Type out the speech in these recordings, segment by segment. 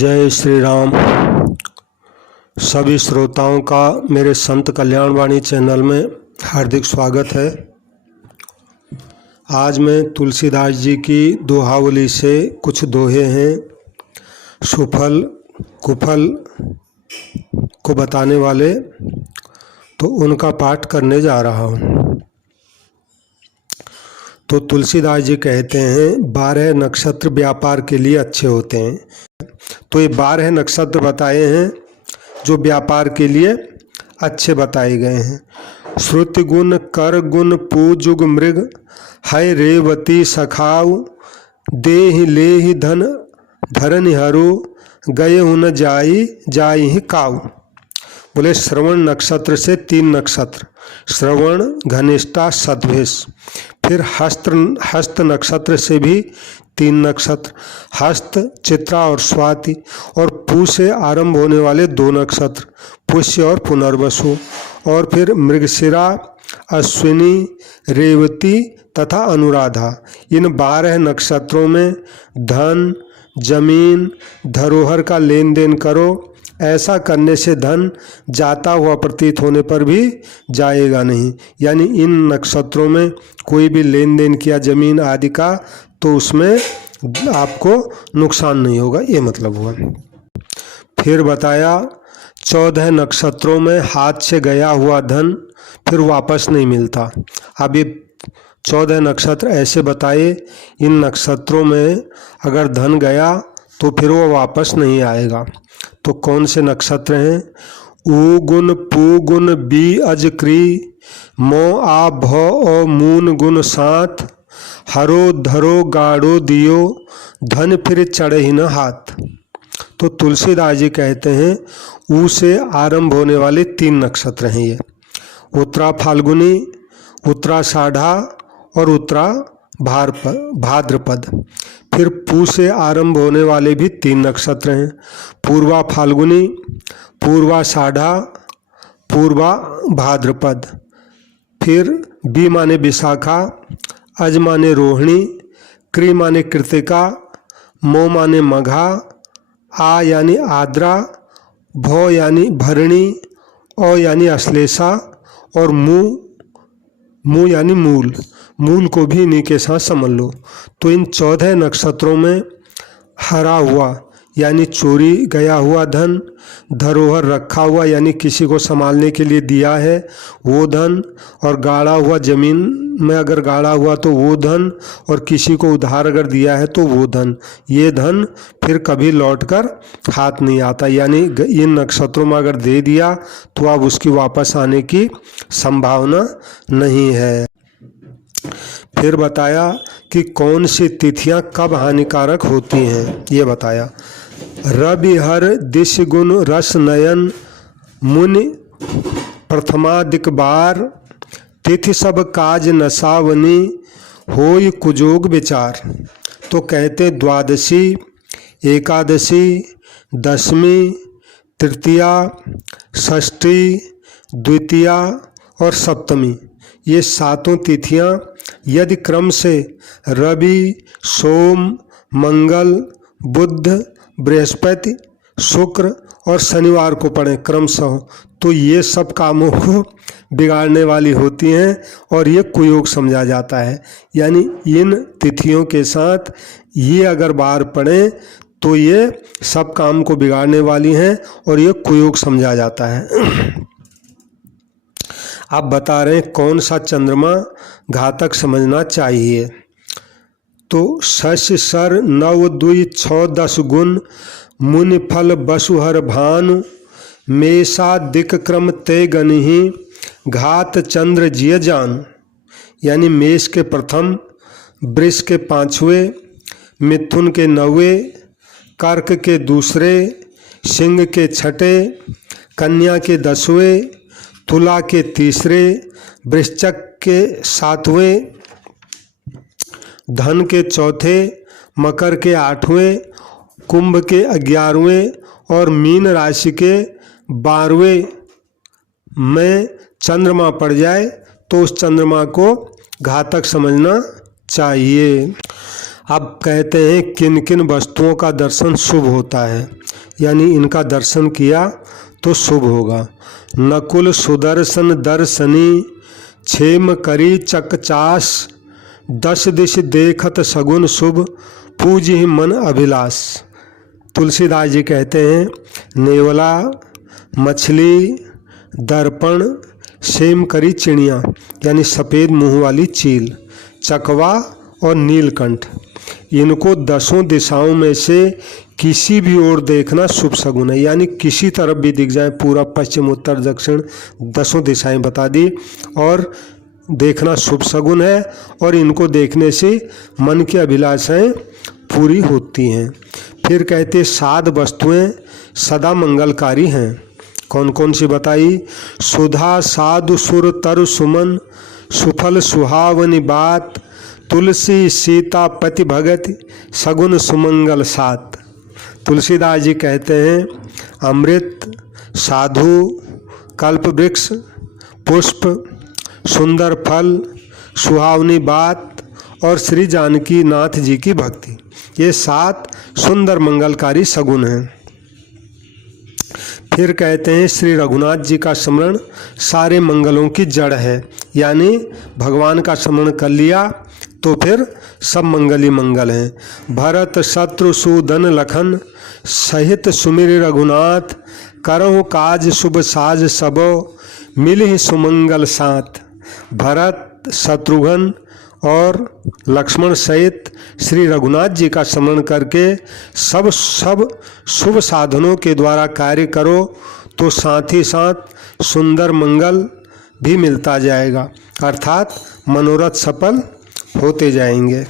जय श्री राम। सभी श्रोताओं का मेरे संत कल्याण वाणी चैनल में हार्दिक स्वागत है। आज मैं तुलसीदास जी की दोहावली से कुछ दोहे हैं सुफल कुफल को बताने वाले, तो उनका पाठ करने जा रहा हूँ। तो तुलसीदास जी कहते हैं 12 नक्षत्र व्यापार के लिए अच्छे होते हैं। तो ये 12 नक्षत्र बताए हैं जो व्यापार के लिए अच्छे बताए गए हैं। श्रुति गुण, कर गुण, पूजुग मृग, है रेवती सखाऊ, देहि लेहि धन, धरनि हरू, गए हुन जाई, जाई ही काऊ। बोले श्रवण नक्षत्र से 3 नक्षत्र, श्रवण, घनिष्ठा, सद्वेश। फिर हस्त नक्षत्र से भी 3 नक्षत्र, हस्त, चित्रा और स्वाति। और पू से आरंभ होने वाले 2 नक्षत्र, पुष्य और पुनर्वसु। और फिर मृगशिरा, अश्विनी, रेवती तथा अनुराधा। इन 12 नक्षत्रों में धन, जमीन, धरोहर का लेन देन करो। ऐसा करने से धन जाता हुआ प्रतीत होने पर भी जाएगा नहीं। यानी इन नक्षत्रों में कोई भी लेन देन किया जमीन आदि का, तो उसमें आपको नुकसान नहीं होगा, ये मतलब हुआ। फिर बताया 14 नक्षत्रों में हाथ से गया हुआ धन फिर वापस नहीं मिलता। अब ये 14 नक्षत्र ऐसे बताए, इन नक्षत्रों में अगर धन गया तो फिर वो वापस नहीं आएगा। तो कौन से नक्षत्र हैं? ऊ गुण, पू गुण, बी अजक्री, मो आ भौ और मून गुण साथ, हरो धरो गाड़ो दियो, धन फिर चढ़े ही न हाथ। तो तुलसीदास जी कहते हैं ऊ से आरंभ होने वाले 3 नक्षत्र हैं ये, उत्तरा फाल्गुनी, उत्तरा साढ़ा और उत्तरा भाद्रपद। फिर पू से आरंभ होने वाले भी 3 नक्षत्र हैं, पूर्वा फाल्गुनी, पूर्वा साढ़ा, पूर्वा भाद्रपद। फिर बी माने विशाखा, अज माने रोहिणी, क्री माने कृतिका, मो माने मघा, आ यानी आद्रा, भौ यानी भरणी, औ यानी अश्लेषा और मू यानी मूल। मूल को भी इन्हीं के साथ समझ लो। तो इन 14 नक्षत्रों में हरा हुआ यानी चोरी गया हुआ धन, धरोहर रखा हुआ यानी किसी को संभालने के लिए दिया है वो धन, और गाड़ा हुआ जमीन में अगर गाड़ा हुआ तो वो धन, और किसी को उधार अगर दिया है तो वो धन। ये धन फिर कभी लौटकर हाथ नहीं आता। यानी इन नक्षत्रों में अगर दे दिया तो अब उसकी वापस आने की संभावना नहीं है। फिर बताया कि कौन सी तिथियां कब हानिकारक होती हैं, ये बताया। रवि हर दिश गुण रस नयन, मुनि प्रथमादिक बार, तिथि सब काज नसावनी, होय कुजोग विचार। तो कहते द्वादशी, एकादशी, दशमी, तृतीया, षष्ठी, द्वितीया और सप्तमी, ये 7 तिथियां यदि क्रम से रवि, सोम, मंगल, बुध, बृहस्पति, शुक्र और शनिवार को पढ़ें क्रमशः, तो ये सब कामों को बिगाड़ने वाली होती हैं और ये कुयोग समझा जाता है। यानी इन तिथियों के साथ ये अगर बार पढ़ें तो ये सब काम को बिगाड़ने वाली हैं और ये कुयोग समझा जाता है। आप बता रहे हैं कौन सा चंद्रमा घातक समझना चाहिए। तो शशि सर 9 2 6 10 गुण, मुनि फल बसुहर भानु, मेषा दिक क्रम ते गनिहि, घात चंद्र जिय जान। यानी मेष के प्रथम, वृष के 5वें, मिथुन के 9वें, कर्क के 2, सिंह के 6, कन्या के 10वें, तुला के 3, वृश्चिक के 7वें, धन के 4, मकर के 8वें, कुंभ के 11वें और मीन राशि के 12वें में चंद्रमा पड़ जाए तो उस चंद्रमा को घातक समझना चाहिए। अब कहते हैं किन किन वस्तुओं का दर्शन शुभ होता है। यानी इनका दर्शन किया तो शुभ होगा। नकुल सुदर्शन दर्शनी क्षेम करी चकचास, 10 दिश देखत सगुन शुभ, पूजहि मन अभिलाष। तुलसीदास जी कहते हैं नेवला, मछली, दर्पण, सेम करी चिड़िया यानी सफ़ेद मुंह वाली चील, चकवा और नीलकंठ, इनको 10 दिशाओं में से किसी भी ओर देखना शुभ शगुन है। यानी किसी तरफ भी दिख जाए, पूरब पश्चिम उत्तर दक्षिण 10 दिशाएं बता दी, और देखना शुभ शगुन है, और इनको देखने से मन की अभिलाषाएं पूरी होती हैं। फिर कहते 7 वस्तुएं सदा मंगलकारी हैं। कौन कौन सी बताई? सुधा साधु सुर तरु सुमन, सुफल सुहावनी बात, तुलसी सीता पति भगत, सगुन सुमंगल सात। तुलसीदास जी कहते हैं अमृत, साधु, कल्प वृक्ष, पुष्प, सुंदर फल, सुहावनी बात और श्री जानकी नाथ जी की भक्ति, ये 7 सुंदर मंगलकारी सगुन हैं। फिर कहते हैं श्री रघुनाथ जी का स्मरण सारे मंगलों की जड़ है। यानी भगवान का स्मरण कर लिया तो फिर सब मंगल ही मंगल हैं। भरत शत्रु सूदन लखन, सहित सुमिर रघुनाथ, करहु काज शुभ साज सबो, मिलहि सुमंगल साथ। भरत, शत्रुघ्न और लक्ष्मण सहित श्री रघुनाथ जी का स्मरण करके सब शुभ साधनों के द्वारा कार्य करो तो साथ ही साथ सुंदर मंगल भी मिलता जाएगा, अर्थात मनोरथ सफल होते जाएंगे।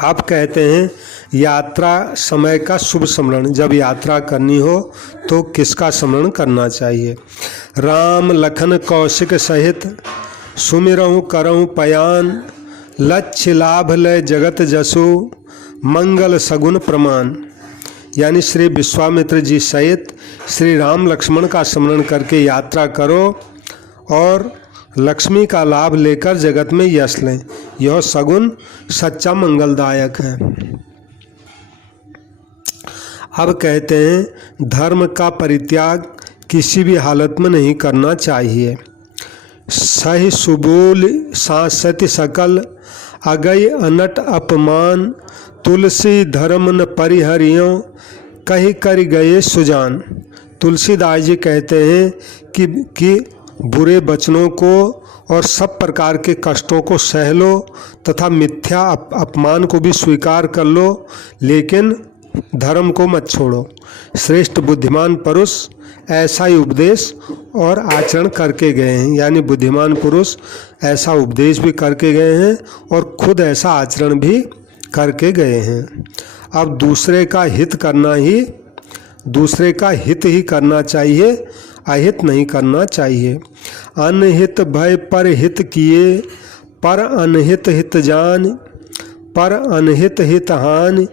अब कहते हैं यात्रा समय का शुभ स्मरण। जब यात्रा करनी हो तो किसका स्मरण करना चाहिए? राम लखन कौशिक सहित, सुमिरहु करहु पयान, लक्ष्य लाभ लय जगत जसु, मंगल सगुन प्रमाण। यानी श्री विश्वामित्र जी सहित श्री राम लक्ष्मण का स्मरण करके यात्रा करो और लक्ष्मी का लाभ लेकर जगत में यश लें। यह सगुन सच्चा मंगलदायक है। अब कहते हैं धर्म का परित्याग किसी भी हालत में नहीं करना चाहिए। सही सुबोल सांसति सकल, अगई अनट अपमान, तुलसी धर्म न परिहरियों, कही कर गए सुजान। तुलसीदास जी कहते हैं कि बुरे वचनों को और सब प्रकार के कष्टों को सह लो तथा मिथ्या अपमान को भी स्वीकार कर लो, लेकिन धर्म को मत छोड़ो। श्रेष्ठ बुद्धिमान पुरुष ऐसा ही उपदेश और आचरण करके गए हैं। यानी बुद्धिमान पुरुष ऐसा उपदेश भी करके गए हैं और खुद ऐसा आचरण भी करके गए हैं। अब दूसरे का हित ही करना चाहिए, अहित नहीं करना चाहिए। अनहित भय पर हित किए, पर अनहित हित जान, पर अनहित हित हानि,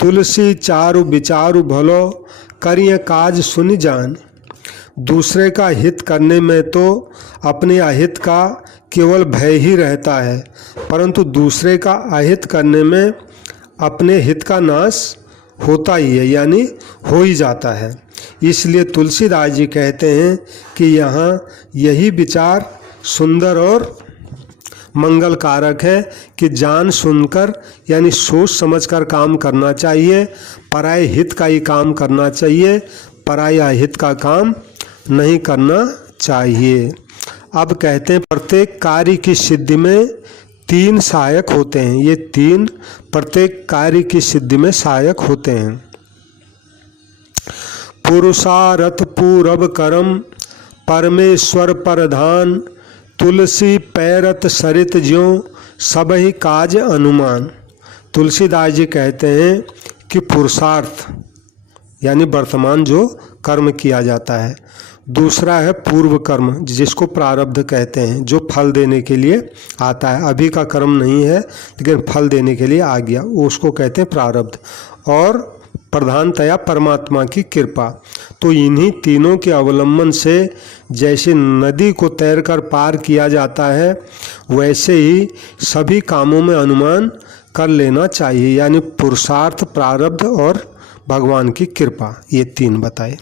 तुलसी चारु विचारु भलो, करिय काज सुनि जान। दूसरे का हित करने में तो अपने अहित का केवल भय ही रहता है, परंतु दूसरे का अहित करने में अपने हित का नाश होता ही है, यानी हो ही जाता है। इसलिए तुलसीदास जी कहते हैं कि यहाँ यही विचार सुंदर और मंगल कारक है कि जान सुनकर यानी सोच समझकर काम करना चाहिए, पराये हित का ही काम करना चाहिए, पराये अहित का काम नहीं करना चाहिए। अब कहते हैं प्रत्येक कार्य की सिद्धि में 3 सहायक होते हैं। ये 3 प्रत्येक कार्य की सिद्धि में सहायक होते हैं। पुरुषार्थ पूरब कर्म, परमेश्वर प्रधान, तुलसी पैरत सरित ज्यों, सबहि काज अनुमान। तुलसीदास जी कहते हैं कि पुरुषार्थ यानी वर्तमान जो कर्म किया जाता है, दूसरा है पूर्व कर्म जिसको प्रारब्ध कहते हैं, जो फल देने के लिए आता है। अभी का कर्म नहीं है लेकिन फल देने के लिए आ गया, उसको कहते हैं प्रारब्ध। और प्रधानतया परमात्मा की कृपा। तो इन्हीं तीनों के अवलंबन से जैसे नदी को तैरकर पार किया जाता है, वैसे ही सभी कामों में अनुमान कर लेना चाहिए। यानी पुरुषार्थ, प्रारब्ध और भगवान की कृपा, ये 3 बताए।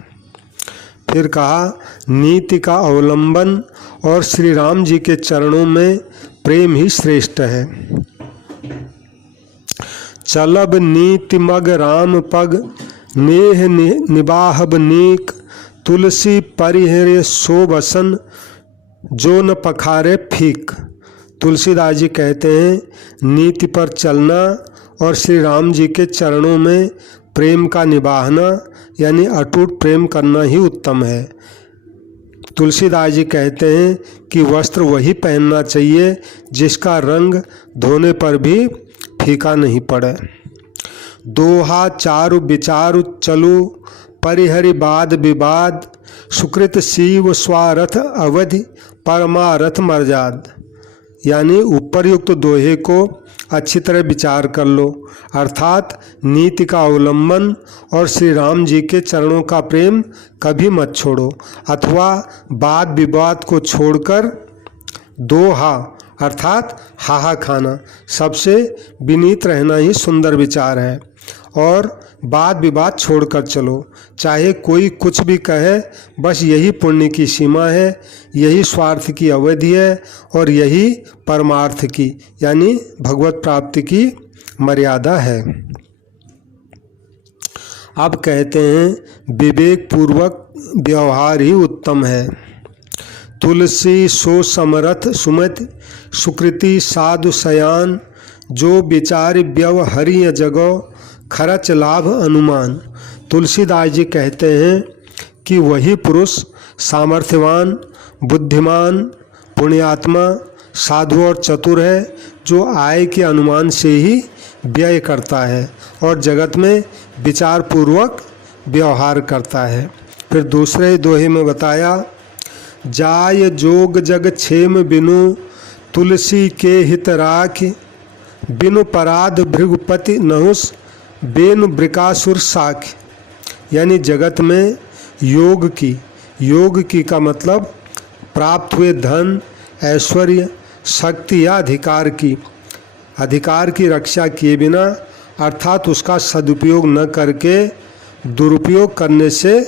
फिर कहा नीति का अवलंबन और श्री राम जी के चरणों में प्रेम ही श्रेष्ठ है। चलब नीति मग राम पग नेह निबाहब नीक, तुलसी परिहरे शोभसन जो न पखारे फीक। तुलसीदास जी कहते हैं नीति पर चलना और श्री राम जी के चरणों में प्रेम का निभाना यानी अटूट प्रेम करना ही उत्तम है। तुलसीदास जी कहते हैं कि वस्त्र वही पहनना चाहिए जिसका रंग धोने पर भी फीका नहीं पड़े। दोहा चारु विचारु चलु परिहरि बाद विवाद, सुकृत शिव स्वारथ अवधि परमारथ मर्याद। यानी उपरयुक्त दोहे को अच्छी तरह विचार कर लो, अर्थात नीति का अवलंबन और श्री राम जी के चरणों का प्रेम कभी मत छोड़ो, अथवा वाद विवाद को छोड़कर दोहा अर्थात हाहा खाना, सबसे विनीत रहना ही सुंदर विचार है। और वाद विवाद छोड़कर चलो, चाहे कोई कुछ भी कहे, बस यही पुण्य की सीमा है, यही स्वार्थ की अवधि है और यही परमार्थ की यानी भगवत प्राप्ति की मर्यादा है। अब कहते हैं विवेक पूर्वक व्यवहार ही उत्तम है। तुलसी सो समरथ सुमति सुकृति साधु सयान, जो विचार व्यवहरिय जगो खरच लाभ अनुमान। तुलसीदास जी कहते हैं कि वही पुरुष सामर्थ्यवान, बुद्धिमान, पुण्यात्मा, साधु और चतुर है जो आय के अनुमान से ही व्यय करता है और जगत में विचार पूर्वक व्यवहार करता है। फिर दूसरे दोहे में बताया जाय जोग जग क्षेम बिनु, तुलसी के हित राख, बिनु पराध भृगुपति नहुस, बेनु ब्रिकासुर साख। यानी जगत में योग की का मतलब प्राप्त हुए धन, ऐश्वर्य, शक्ति या अधिकार की रक्षा किए बिना अर्थात उसका सदुपयोग न करके दुरुपयोग करने से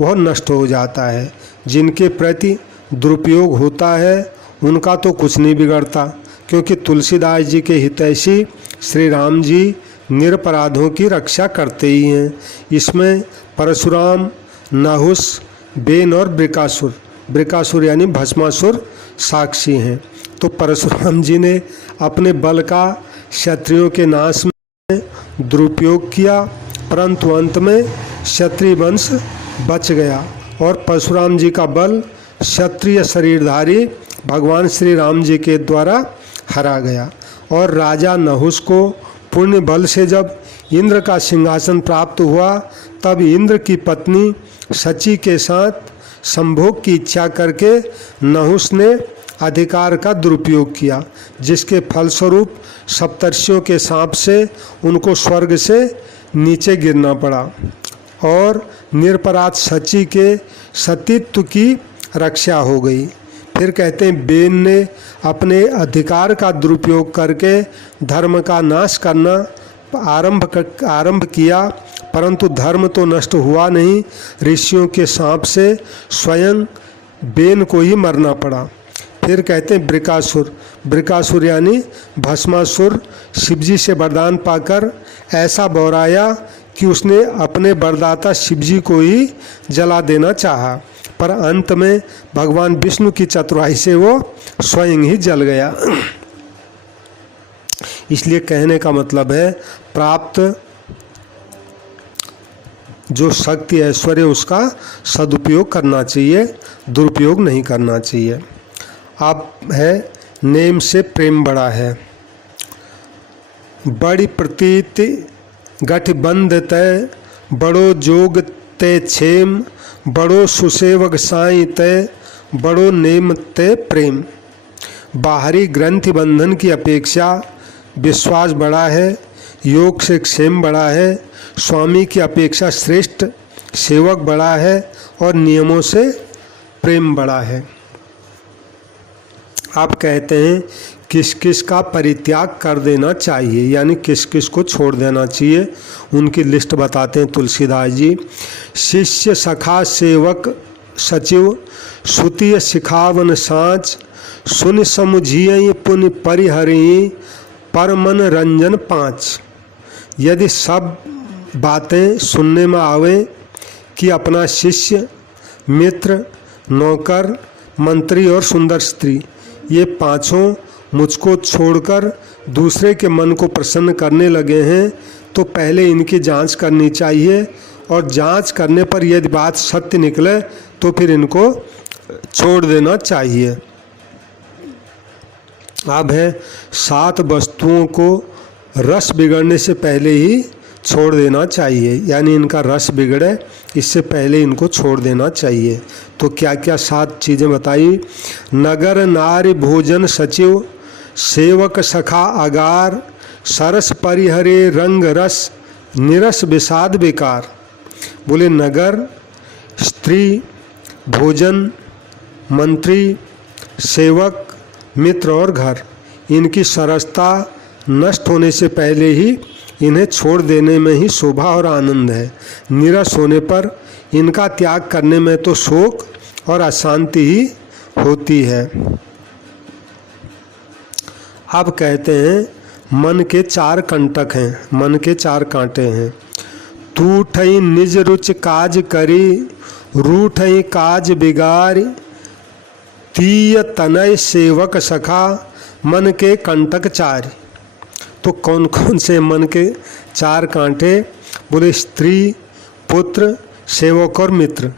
वह नष्ट हो जाता है। जिनके प्रति दुरुपयोग होता है उनका तो कुछ नहीं बिगड़ता, क्योंकि तुलसीदास जी के हितैषी श्री राम जी निरपराधों की रक्षा करते ही हैं। इसमें परशुराम, नाहुस, बेन और ब्रिकासुर यानी भस्मासुर साक्षी हैं। तो परशुराम जी ने अपने बल का क्षत्रियों के नाश में दुरुपयोग किया, परंतु अंत में क्षत्रिय वंश बच गया और परशुराम जी का बल क्षत्रिय शरीरधारी भगवान श्री राम जी के द्वारा हरा गया। और राजा नहुस को पुण्य बल से जब इंद्र का सिंहासन प्राप्त हुआ, तब इंद्र की पत्नी शची के साथ संभोग की इच्छा करके नहुस ने अधिकार का दुरुपयोग किया, जिसके फलस्वरूप सप्तर्षियों के शाप से उनको स्वर्ग से नीचे गिरना पड़ा और निरपराध शची के सतीत्व की रक्षा हो गई। फिर कहते हैं बेन ने अपने अधिकार का दुरुपयोग करके धर्म का नाश करना आरंभ किया, परंतु धर्म तो नष्ट हुआ नहीं, ऋषियों के शाप से स्वयं बेन को ही मरना पड़ा। फिर कहते हैं ब्रिकासुर यानी भस्मासुर शिवजी से वरदान पाकर ऐसा बौराया कि उसने अपने वरदाता शिवजी को ही जला देना चाहा, पर अंत में भगवान विष्णु की चतुराई से वो स्वयं ही जल गया। इसलिए कहने का मतलब है प्राप्त जो शक्ति ऐश्वर्य उसका सदुपयोग करना चाहिए, दुरुपयोग नहीं करना चाहिए। अब है नेम से प्रेम बड़ा है। बड़ी प्रतीति गठबंध तय, बड़ो जोग ते क्षेम, बड़ो सुसेवक साई तय, बड़ो नेम ते प्रेम। बाहरी ग्रंथि बंधन की अपेक्षा विश्वास बड़ा है, योग से क्षेम बड़ा है, स्वामी की अपेक्षा श्रेष्ठ सेवक बड़ा है और नियमों से प्रेम बड़ा है। आप कहते हैं किस किस का परित्याग कर देना चाहिए, यानी किस किस को छोड़ देना चाहिए, उनकी लिस्ट बताते हैं तुलसीदास जी। शिष्य सखा सेवक सचिव सुतिय सिखावन साँच, सुन समुझिय पुण्य परिहरि पर मन रंजन पाँच। यदि सब बातें सुनने में आवे कि अपना शिष्य, मित्र, नौकर, मंत्री और सुंदर स्त्री, ये पांचों मुझको छोड़कर दूसरे के मन को प्रसन्न करने लगे हैं, तो पहले इनकी जांच करनी चाहिए, और जांच करने पर यदि बात सत्य निकले तो फिर इनको छोड़ देना चाहिए। अब है 7 वस्तुओं को रस बिगड़ने से पहले ही छोड़ देना चाहिए, यानी इनका रस बिगड़े इससे पहले इनको छोड़ देना चाहिए। तो क्या क्या 7 चीज़ें बताई? नगर नारी भोजन सचिव, सेवक सखा अगार, सरस परिहरे रंग रस, निरस विषाद बेकार। बोले नगर, स्त्री, भोजन, मंत्री, सेवक, मित्र और घर, इनकी सरसता नष्ट होने से पहले ही इन्हें छोड़ देने में ही शोभा और आनंद है। निरस होने पर इनका त्याग करने में तो शोक और अशांति ही होती है। अब कहते हैं मन के 4 कंटक हैं, मन के 4 कांटे हैं। तूठई निज रुचि काज करी, रूठई काज बिगारी, तीय तनय सेवक सखा, मन के कंटक 4। तो कौन कौन से मन के 4 कांटे? बोले स्त्री, पुत्र, सेवक और मित्र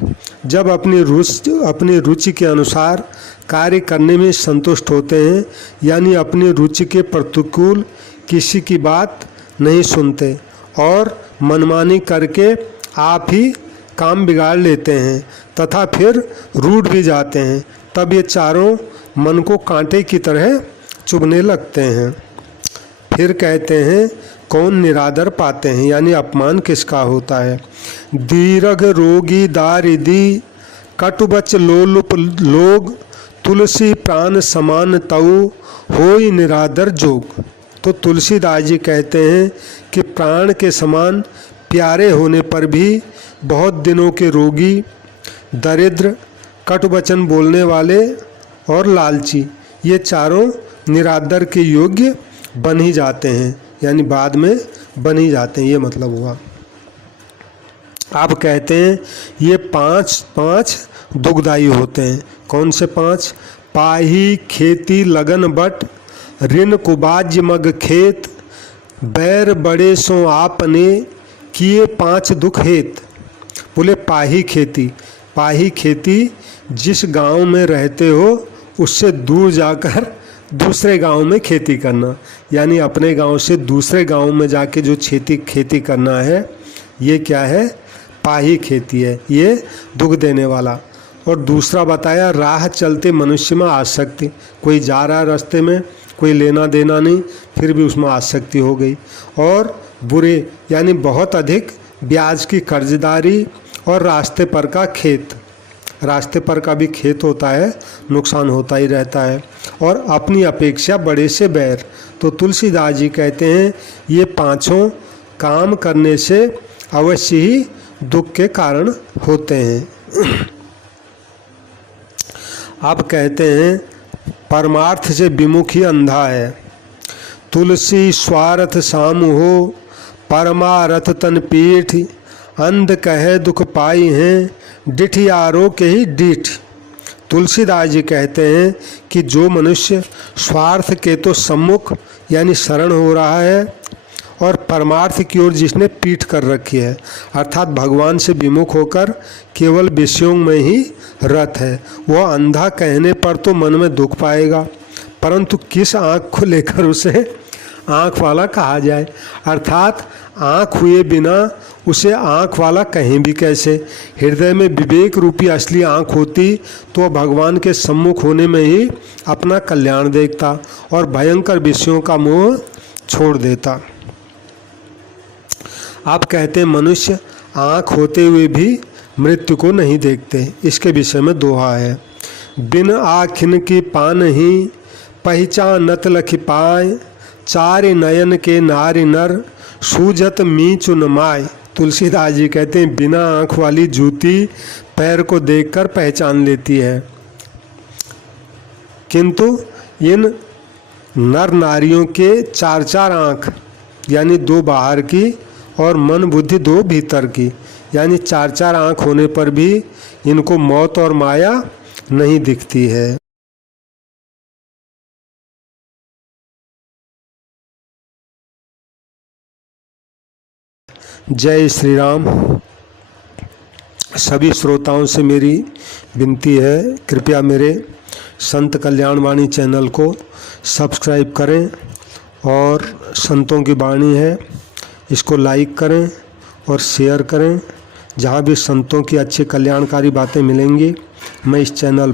जब अपनी रुचि के अनुसार कार्य करने में संतुष्ट होते हैं, यानी अपनी रुचि के प्रतिकूल किसी की बात नहीं सुनते और मनमानी करके आप ही काम बिगाड़ लेते हैं तथा फिर रूठ भी जाते हैं, तब ये चारों मन को कांटे की तरह चुभने लगते हैं। फिर कहते हैं कौन निरादर पाते हैं, यानी अपमान किसका होता है? दीर्घ रोगी दारिदी, कटुबच लोलुप लोग, तुलसी प्राण समान तऊ, होई निरादर जोग। तो तुलसीदास जी कहते हैं कि प्राण के समान प्यारे होने पर भी बहुत दिनों के रोगी, दरिद्र, कटुवचन बोलने वाले और लालची, ये चारों निरादर के योग्य बन ही जाते हैं, यानी बाद में बन ही जाते हैं, ये मतलब हुआ। आप कहते हैं ये 5 दुखदाई होते हैं। कौन से 5? पाही खेती लगन बट, ऋण कुबाज मग खेत, बैर बड़े सो आपने, किए 5 दुख हेत। बोले पाही खेती जिस गांव में रहते हो उससे दूर जाकर दूसरे गांव में खेती करना, यानी अपने गांव से दूसरे गांव में जाके जो खेती करना है, ये क्या है? पाही खेती है, ये दुख देने वाला। और दूसरा बताया राह चलते मनुष्य में आसक्ति, कोई जा रहा है रास्ते में, कोई लेना देना नहीं, फिर भी उसमें आसक्ति हो गई। और बुरे यानी बहुत अधिक ब्याज की कर्जदारी, और रास्ते पर का खेत, रास्ते पर का भी खेत होता है, नुकसान होता ही रहता है। और अपनी अपेक्षा बड़े से बैर। तो तुलसीदास जी कहते हैं ये 5 काम करने से अवश्य ही दुख के कारण होते हैं। अब कहते हैं परमार्थ से विमुख ही अंधा है। तुलसी स्वार्थ सामु हो, परमारथ तन पीठ, अंध कहे दुख पाई हैं, डिठियारों के ही डीठ। तुलसीदास जी कहते हैं कि जो मनुष्य स्वार्थ के तो सम्मुख यानी शरण हो रहा है और परमार्थ की ओर जिसने पीठ कर रखी है, अर्थात भगवान से विमुख होकर केवल विषयों में ही रत है, वह अंधा कहने पर तो मन में दुख पाएगा, परंतु किस आँख को लेकर उसे आँख वाला कहा जाए? अर्थात आँख हुए बिना उसे आँख वाला कहें भी कैसे? हृदय में विवेक रूपी असली आँख होती तो भगवान के सम्मुख होने में ही अपना कल्याण देखता और भयंकर विषयों का मोह छोड़ देता। आप कहते हैं मनुष्य आँख होते हुए भी मृत्यु को नहीं देखते। इसके विषय में दोहा है, बिन आँखिन की पान ही पहचानत लखि पाए, चारे नयन के नारी नर, सूझत मीचु न माय। तुलसीदास जी कहते हैं बिना आँख वाली जूती पैर को देखकर पहचान लेती है, किंतु इन नर नारियों के चार चार आँख, यानी दो बाहर की और मन बुद्धि दो भीतर की, यानी चार चार आँख होने पर भी इनको मौत और माया नहीं दिखती है। जय श्री राम। सभी श्रोताओं से मेरी विनती है, कृपया मेरे संत कल्याण वाणी चैनल को सब्सक्राइब करें और संतों की वाणी है इसको लाइक करें और शेयर करें। जहाँ भी संतों की अच्छी कल्याणकारी बातें मिलेंगी मैं इस चैनल